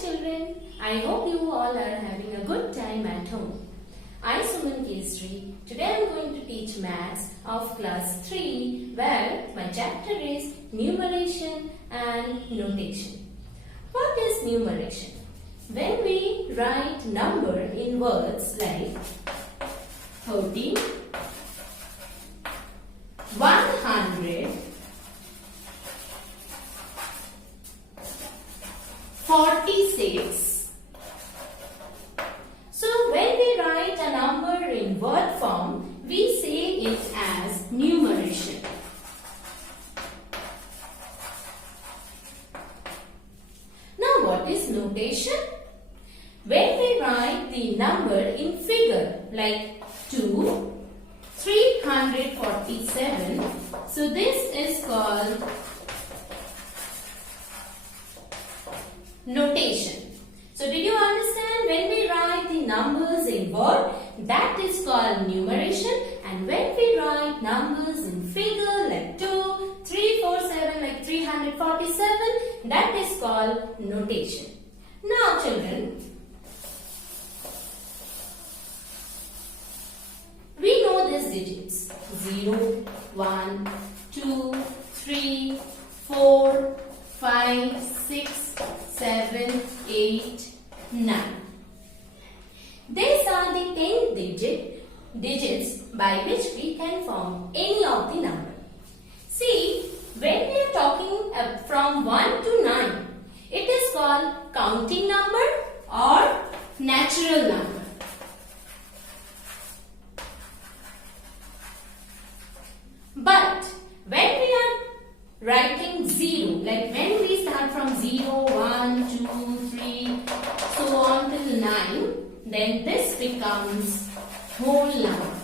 children, I hope you all are having a good time at home. I Suman Kesri. Today I am going to teach maths of class 3 where my chapter is numeration and notation. What is numeration? When we write number in words like 30, 100, 46. So when we write a number in word form, we say it as numeration. Now what is notation? When we write the number in figure like 2, 347, so this is called notation. So did you understand? When we write the numbers in word, that is called numeration, and when we write numbers in figure like 2, 347 like 347, that is called notation. Now children, we know these digits 0, 1, 2, 3, 4, 5, 6, 7, 8, 9. These are the 10 digits by which we can form any of the number. See, when we are talking from 1 to 9, it is called counting number or natural number. But when we are writing 0, like when we start from 0, 1, 2, 3, so on till 9, then this becomes whole number.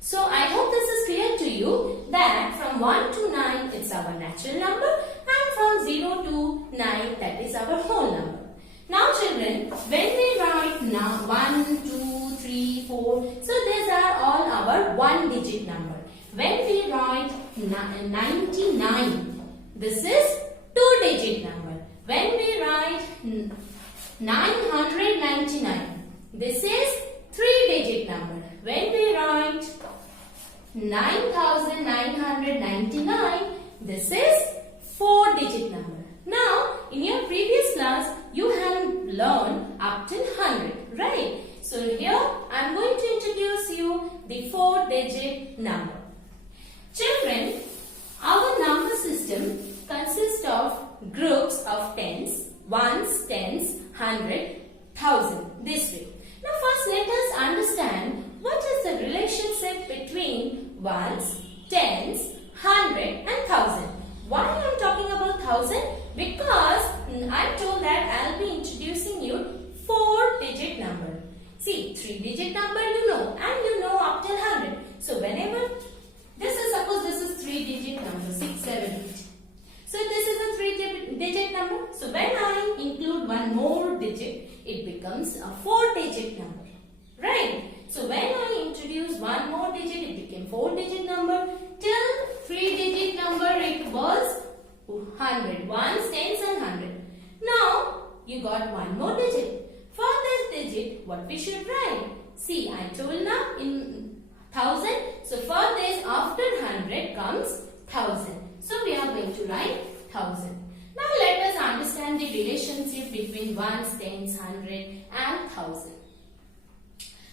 So I hope this is clear to you that from 1 to 9 it's our natural number, and from 0 to 9 that is our whole number. Now children, when we write 1, 2, 3, 4, so these are all our one digit number. When we write 99, this is two digit number. When we write 999, this is three digit number. When we write 9999, this is four digit number. Now, in your previous class, you have learned up till 100, right? So here, I am going to introduce you the 4-digit number. Children, our number system consists of groups of tens, ones, tens, 100, 1000, this way. Now first let us understand what is the relationship between ones, tens, 100 and 1000. Why I am talking about 1000? Because I told that I will be introducing you 4-digit number. See, 3-digit number you know, and you know up till 100. So whenever suppose this is 3-digit number 6, 7, 8. So this is a 3-digit number. So when I include one more digit, it becomes a 4-digit number. Right? So when I introduce one more digit, it became 4-digit number. Till 3-digit number, it was 100. Ones, tens and 100. Now you got one more digit. For this digit, what we should write? See, I told now in 1000. So for this, after 100 comes 1000. So we are going to write 1000. Now let us understand the relationship between ones, tens, 100 and 1000.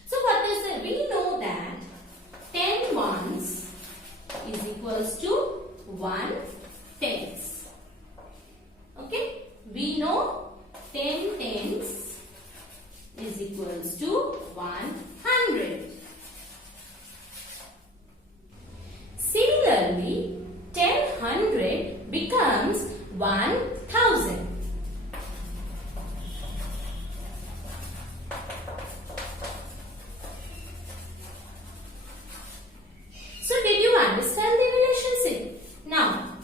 So what is it? We know that 10 ones is equals to 1 tens. Okay? We know 10 tens is equals to 100. Similarly, 10 hundred becomes 1000. So did you understand the relationship? Now,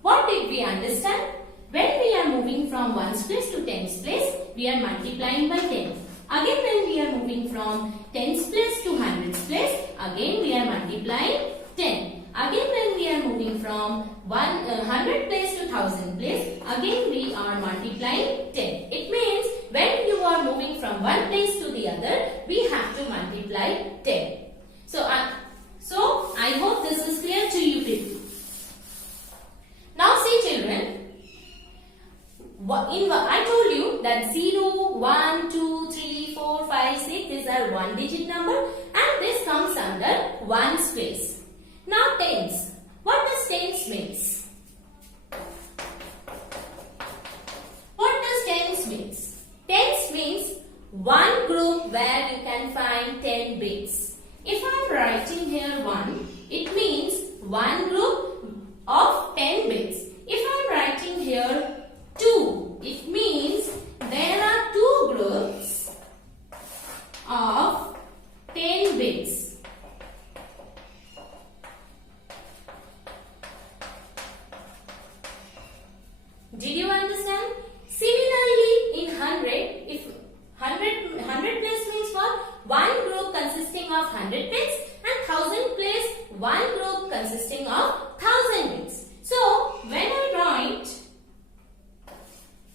what did we understand? When we are moving from ones place to tens place, we are multiplying by 10. Again, when we are moving from tens place to hundreds place, again we are multiplying 10. Again, when we are moving from 100 place to 1000 place, again we are multiplying 10. It means when you are moving from one place to the other, we have to multiply 10. So I hope this is clear to you people. Now see children, I told you that 0, 1, 2, 3, 4, 5, 6, these are one digit number and this comes under ones place. Now tens. What does tens means? What does tens means? Tens means one group where you can find 10 bits. If I am writing here 1, it means one group of 10 bits. If I am writing here 2, it means there are two groups of 10 bits. Did you understand? Similarly, in 100, if 100 place means what? One group consisting of 100 bits and 1000 place, one group consisting of 1000 bits. So, when I write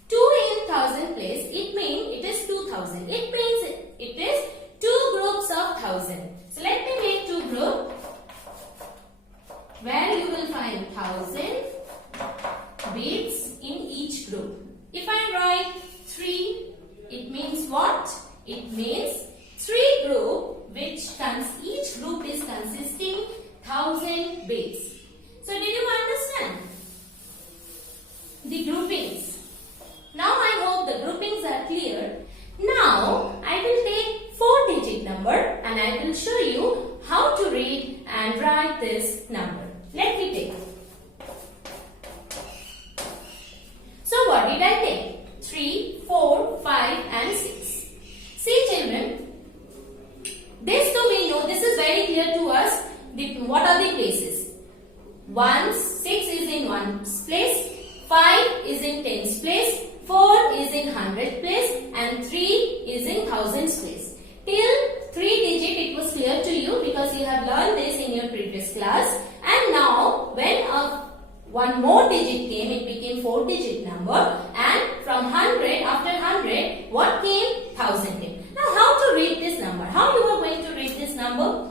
2 in 1000 place, it means it is 2000. It means it is two groups of 1000. So, let me make two groups where you will find 1000 bits in each group. If I write 3, it means what? It means 3 group which each group is consisting 1000 bits. So did you understand the groupings? Now I hope the groupings are clear. Now I will take 4-digit number and I will show you how to read and write this number. Let me take. So what did I take? 3, 4, 5 and 6. See children, this too we know, this is very clear to us. What are the places? 6 is in 1's place, 5 is in 10's place, 4 is in 100th place and 3 is in 1000's place. Till 3 digit it was clear to you because you have learned this in your previous class. And now when one more digit came, it became 4-digit number, and from 100, after 100, what came? 1000 came. Now how to read this number? How you are going to read this number?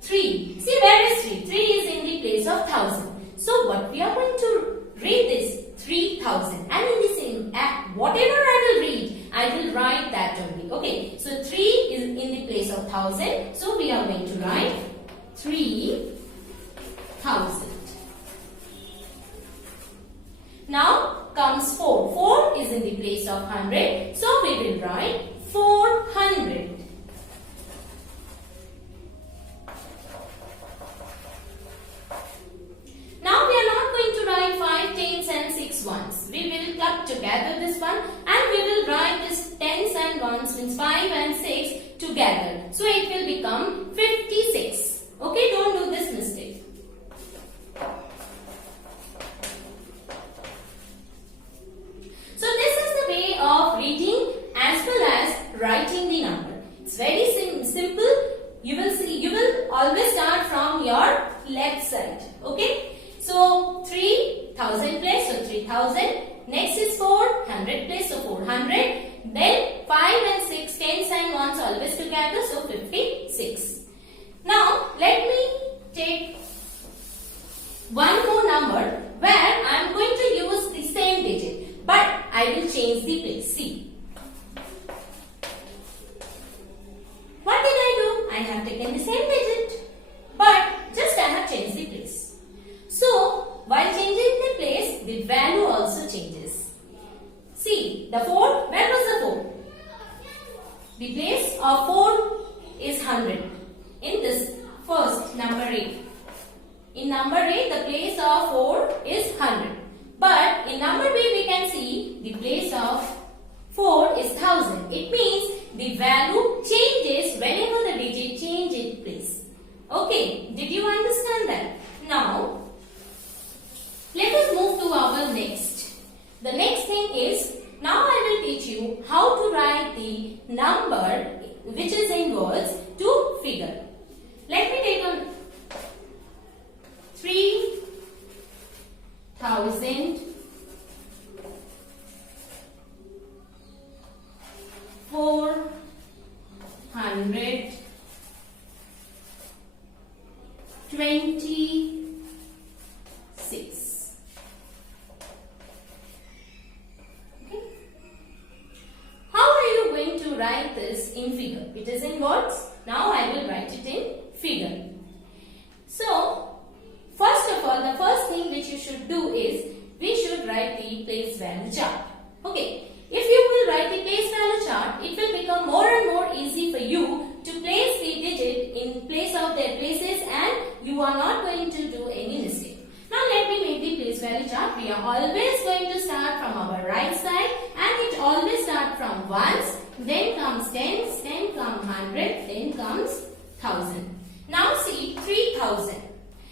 3. See, where is 3? 3 is in the place of 1000. So what we are going to read this? 3000. And in the same whatever I will read, I will write that only. Okay. So 3 is in the place of 1000. So we are going to write 3000. Now comes 4. 4 is in the place of 100. So we will write 400. Now we are not going to write 5 tens and 6 ones. We will club together this one and we will write this tens and ones means 5 and 6 together. So it will become 56. Okay, don't do this mistake. So this is the way of reading as well as writing the number. It's very simple. You will see. You will always start from your left side. Okay. So 3000 place. So 3000. Next is 400 place. So 400. Then 5 and 6 tens and ones always together. So 56. Now let me take one more number where I am going to use the same digit, but I will change the place. See. What did I do? I have taken the same digit, but just I have changed the place. So, while changing the place, the value also changes. See, the 4, where was the 4? The place of 4 is 100 in this first number 8. In number 8, the place of 4 is 100. But in number B, we can see the place of 4 is 1000. It means the value changes whenever the digit changes its place. Okay, did you understand that? Now, let us move to our next. The next thing is, now I will teach you how to write the number which is in words to figure. Let me take on 3 26. Okay. How are you going to write this in figure? It is in words. Now I will write it in figure. So, first of all, the first thing which you should do is, we should write the place value chart. Okay. If you will write the place value chart, it will become more and more easy for you to place the digit in place of their places, and you are not going to do any mistake. Now let me make the place value chart. We are always going to start from our right side, and it always starts from ones, then comes tens, then comes 100, then comes 1000. Now see 3000.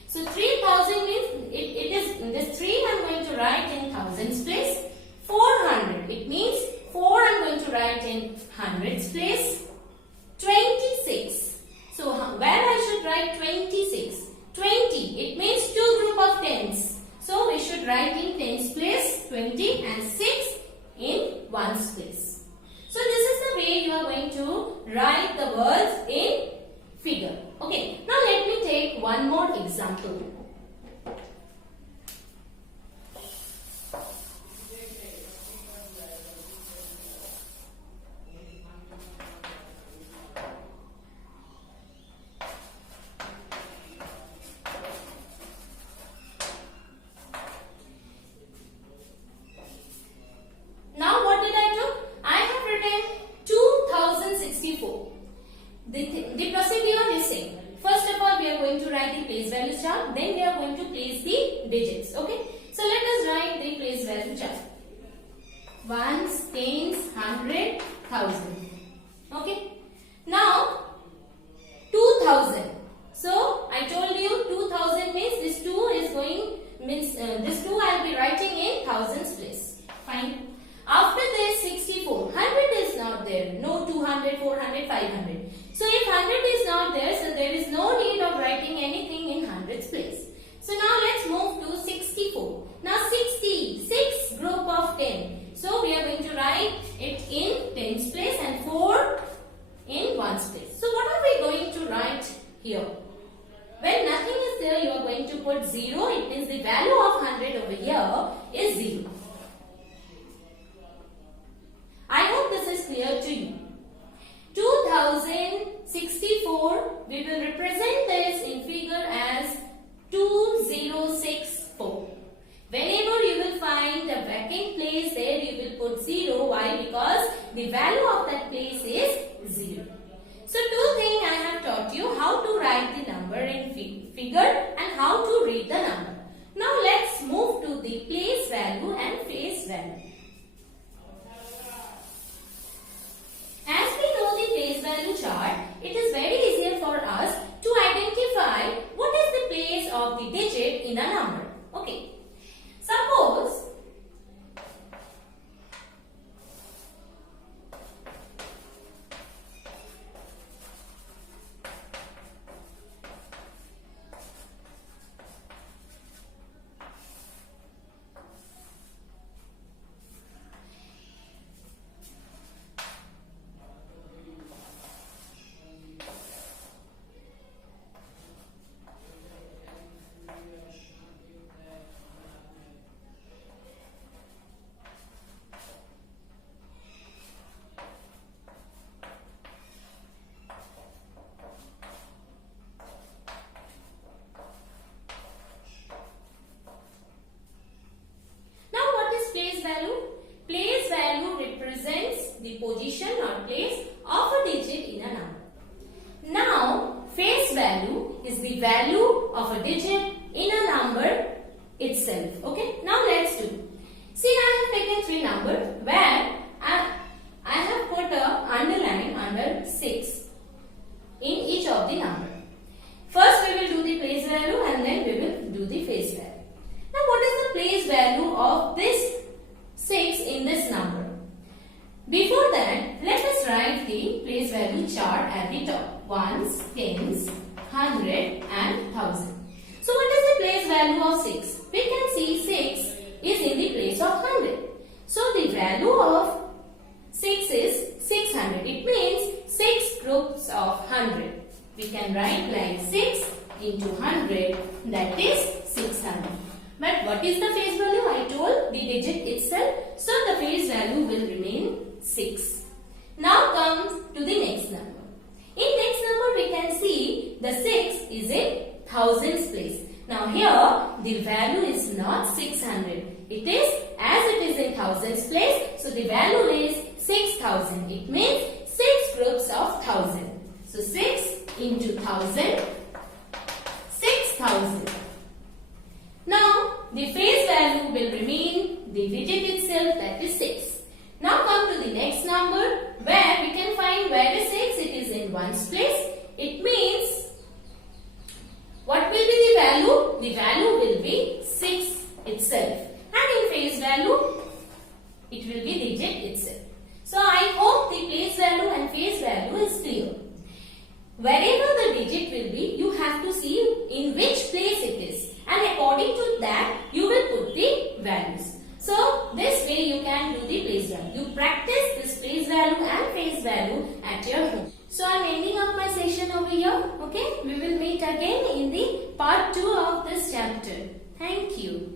So 3000 means it is this 3 I am going to write in thousands place. 400, it means 4 I am going to write in hundreds place. 26. So where I should write 26? 20, it means two group of tens. So we should write in tens place 20 and 6 in ones place. So this is the way you are going to write the words in figure. Okay, now let me take one more example. Now what did I do? I have written 2064. The procedure is same. First of all, we are going to write the place value chart. Then we are going to place the digits. Okay. So let us write the place value chart. Ones, tens, 100, 1000. Okay. Now 2000. So I told you 2000 means this 2 is going this 2 I will be writing in thousands place. Fine. After this 64, 100 is not there. No 200, 400, 500. So if 100 is not there, so there is no need of writing anything in hundreds place. So now let's move to 64. Now 60, 6 group of 10. So we are going to write it in tens place and 4 in ones place. So what are we going to write here? When nothing is there, you are going to put 0. It means the value of 100 over here is 0. I hope this is clear to you. 2064, we will represent this in figure as 2064. Whenever you will find a vacant place, there you will put 0. Why? Because the value of that place is 0. So two things I have taught you: how to write the number in figure and how to read the number. Now let's move to the place value and face value. As we know the place value chart, it is very easier for us to identify what is the place of the digit in a number. Okay. Suppose the position or place of a digit in a number. Now, face value is the value of a digit in a number itself. Okay. Now let's do. See, I have taken 3 numbers where I have put a underline under 6 in each of the number. First, we will do the place value and then we will do the face value. Now, what is the place value of this 6 in this number? Before that, let us write the place value chart at the top. Ones, tens, 100 and 1000. So what is the place value of 6? We can see 6 is in the place of 100. So the value of 6 is 600. It means 6 groups of 100. We can write like 6 into 100, that is 600. But what is the face value? I told the digit itself. So the face value will remain 6. Now come to the next number. In next number we can see the 6 is in thousands place. Now here the value is not 600. It is as it is in thousands place. So the value is 6000. It means 6 groups of 1000. So 6 into 1000, 6000. Now the face value will remain the digit itself, that is 6. Now come to the next number where we can find where is 6. It is in ones place. It means what will be the value? The value will be 6 itself. And in face value, it will be digit itself. So I hope the place value and face value is clear. Wherever the digit will be, you have to see in which place it is. And according to that, you will put the values. So this way you can do the place value. You practice this place value and face value at your home. So I am ending up my session over here. Okay, we will meet again in the part 2 of this chapter. Thank you.